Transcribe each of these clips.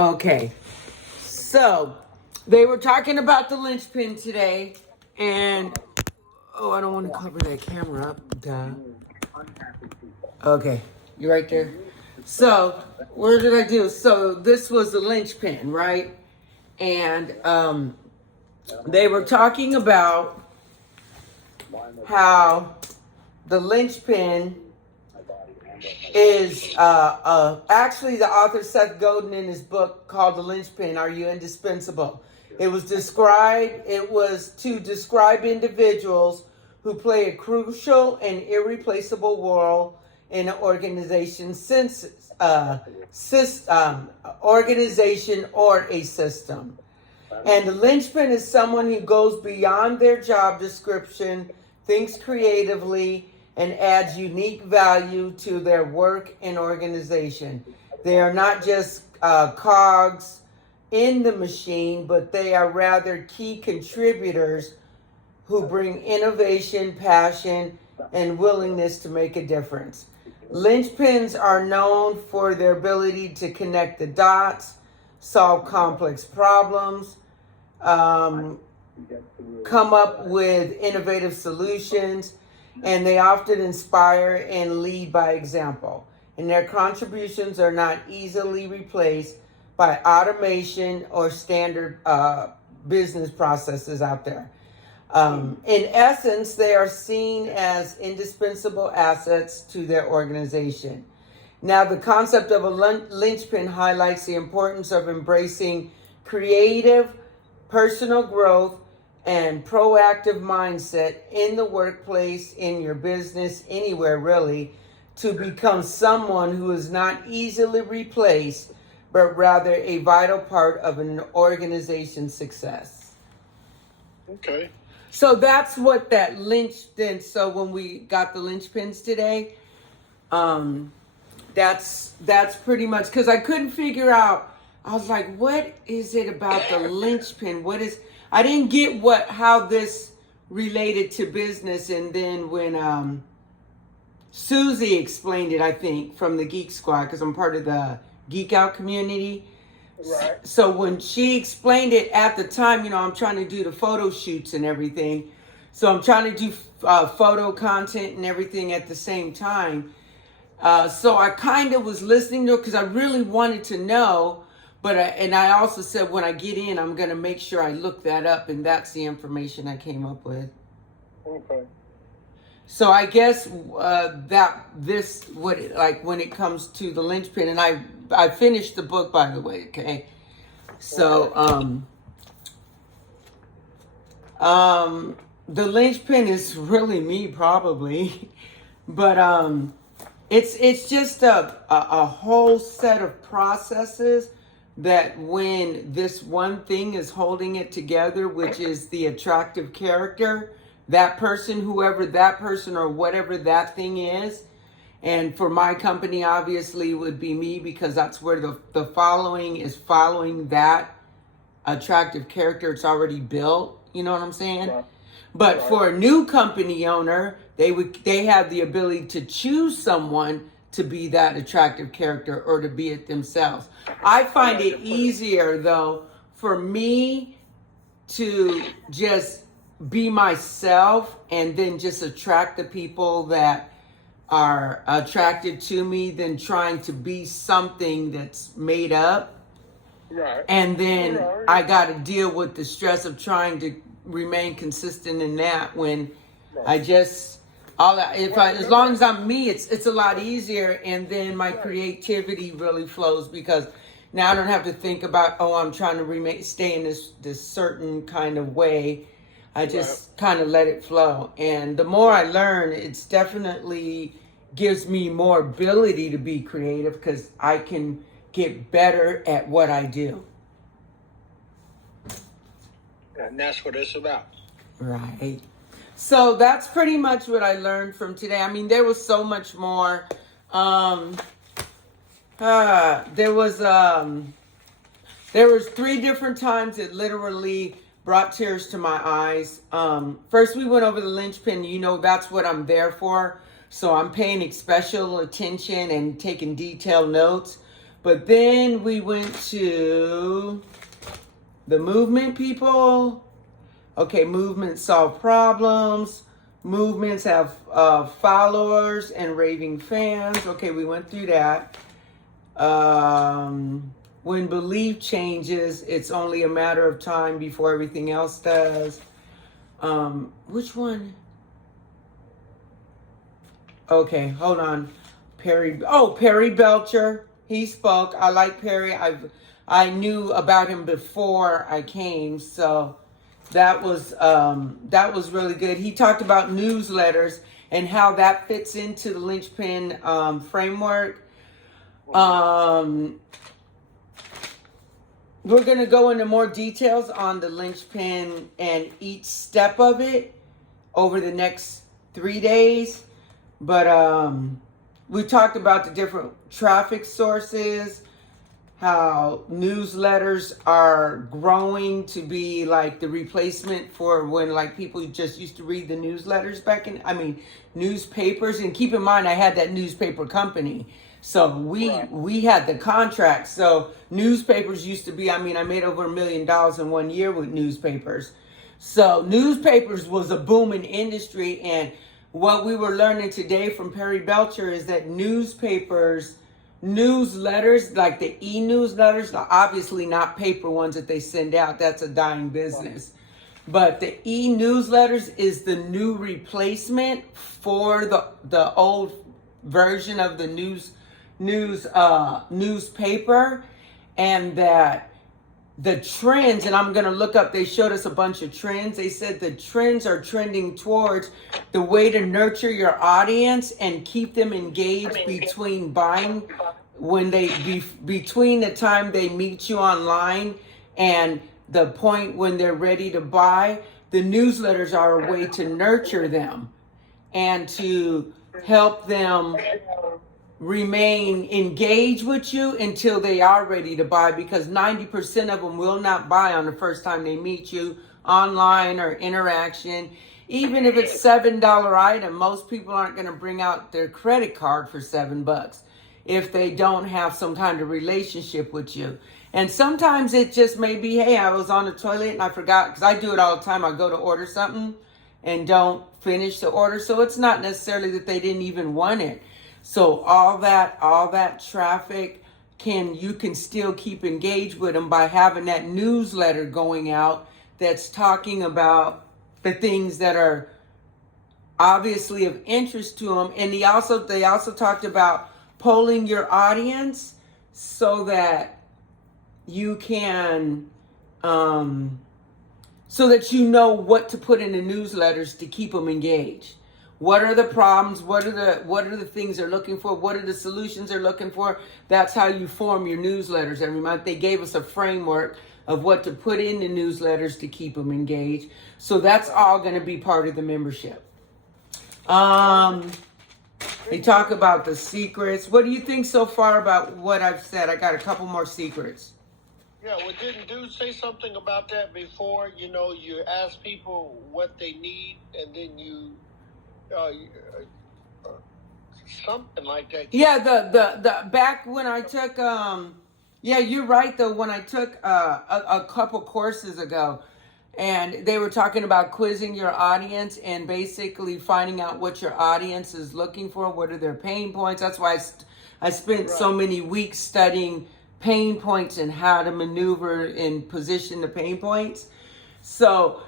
Okay, so they were talking about the linchpin today, and I don't want to cover that camera up. Duh. Okay, you right there. So where did I do? So this was the linchpin, right? And they were talking about how the linchpin is actually the author Seth Godin in his book called The Linchpin, Are You Indispensable? It was to describe individuals who play a crucial and irreplaceable role in an organization organization or a system. And the linchpin is someone who goes beyond their job description, thinks creatively, and adds unique value to their work and organization. They are not just cogs in the machine, but they are rather key contributors who bring innovation, passion, and willingness to make a difference. Linchpins are known for their ability to connect the dots, solve complex problems, come up with innovative solutions, and they often inspire and lead by example. And their contributions are not easily replaced by automation or standard business processes out there. In essence, they are seen as indispensable assets to their organization. Now, the concept of a linchpin highlights the importance of embracing creative, personal growth, and proactive mindset in the workplace, in your business, anywhere really, to become someone who is not easily replaced, but rather a vital part of an organization's success. Okay. So that's what that linchpin. So when we got the linchpins today, that's pretty much, because I couldn't figure out. I was like, what is it about the linchpin? I didn't get how this related to business. And then when Susie explained it, I think, from the Geek Squad, because I'm part of the Geek Out community. Right. So when she explained it at the time, I'm trying to do the photo shoots and everything. So I'm trying to do photo content and everything at the same time. So I kind of was listening to it because I really wanted to know. But I also said when I get in, I'm going to make sure I look that up. And that's the information I came up with. Okay. So I guess when it comes to the linchpin, and I finished the book, by the way, okay? So the linchpin is really me, probably. But it's just a whole set of processes that when this one thing is holding it together, which is the attractive character, that person, whoever that person or whatever that thing is. And for my company, obviously, it would be me, because that's where the following is following that attractive character. It's already built. You know what I'm saying? Right. But Right. for a new company owner, they have the ability to choose someone to be that attractive character or to be it themselves. I find it easier, though, for me to just be myself and then just attract the people that are attracted to me than trying to be something that's made up. Right. And then Right. I got to deal with the stress of trying to remain consistent in that when I just as long as I'm me, it's a lot easier, and then my creativity really flows, because now I don't have to think about, I'm trying to stay in this certain kind of way. I just kind of let it flow. And the more I learn, it's definitely gives me more ability to be creative, because I can get better at what I do. And that's what it's about. Right. So that's pretty much what I learned from today. I mean, there was so much more. There was 3 different times it literally brought tears to my eyes. First, we went over the linchpin. That's what I'm there for. So I'm paying special attention and taking detailed notes. But then we went to the movement people. Okay, movements solve problems. Movements have followers and raving fans. Okay, we went through that. When belief changes, it's only a matter of time before everything else does. Which one? Okay, hold on. Perry Belcher. He spoke. I like Perry. I knew about him before I came, so that was really good. He talked about newsletters and how that fits into the Linchpin framework. We're going to go into more details on the Linchpin and each step of it over the next 3 days. But we talked about the different traffic sources, how newsletters are growing to be like the replacement for when like people just used to read the newsletters newspapers. And keep in mind, I had that newspaper company. So we had the contract. So newspapers used to be, I made over $1 million in 1 year with newspapers. So newspapers was a booming industry. And what we were learning today from Perry Belcher is that newspapers, newsletters, like the e-newsletters, obviously not paper ones that they send out. That's a dying business. But the e-newsletters is the new replacement for the old version of the newspaper, and that the trends, and I'm going to look up, they showed us a bunch of trends. They said the trends are trending towards the way to nurture your audience and keep them engaged between buying, between the time they meet you online and the point when they're ready to buy. The newsletters are a way to nurture them and to help them remain engaged with you until they are ready to buy, because 90% of them will not buy on the first time they meet you online or interaction. Even if it's $7 item, most people aren't going to bring out their credit card for $7 if they don't have some kind of relationship with you. And sometimes it just may be, hey, I was on the toilet and I forgot, because I do it all the time. I go to order something and don't finish the order. So it's not necessarily that they didn't even want it. So all that traffic, you can still keep engaged with them by having that newsletter going out that's talking about the things that are obviously of interest to them. And they also talked about polling your audience so that you can so that you know what to put in the newsletters to keep them engaged. What are the problems? What are the things they're looking for? What are the solutions they're looking for? That's how you form your newsletters every month. They gave us a framework of what to put in the newsletters to keep them engaged. So that's all going to be part of the membership. They talk about the secrets. What do you think so far about what I've said? I got a couple more secrets. Yeah, well, didn't Dude say something about that before? You know, you ask people what they need, and then you something like that. Yeah, the back when I took yeah, you're right though, when I took a couple courses ago, and they were talking about quizzing your audience and basically finding out what your audience is looking for, what are their pain points. That's why I spent so many weeks studying pain points and how to maneuver and position the pain points. So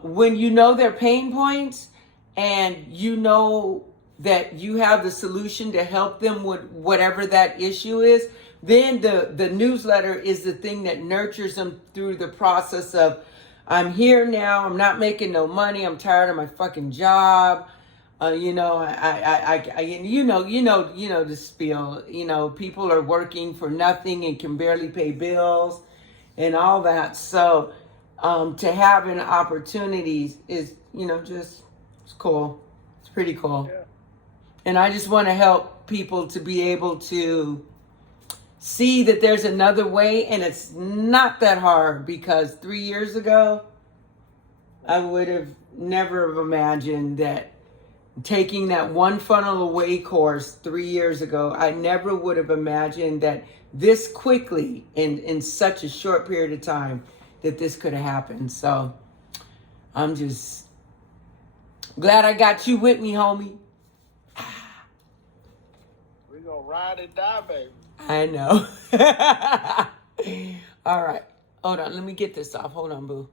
when you know their pain points and you know that you have the solution to help them with whatever that issue is, then the newsletter is the thing that nurtures them through the process of, I'm here now, I'm not making no money, I'm tired of my fucking job. You know the spiel. You know, people are working for nothing and can barely pay bills and all that. So to have an opportunity is, it's cool. It's pretty cool. Yeah. And I just want to help people to be able to see that there's another way, and it's not that hard, because 3 years ago, I would have never have imagined that taking that One Funnel Away course 3 years ago, I never would have imagined that this quickly in such a short period of time that this could have happened. So I'm just glad I got you with me, homie. We're gonna ride and die, baby. I know. All right. Hold on. Let me get this off. Hold on, boo.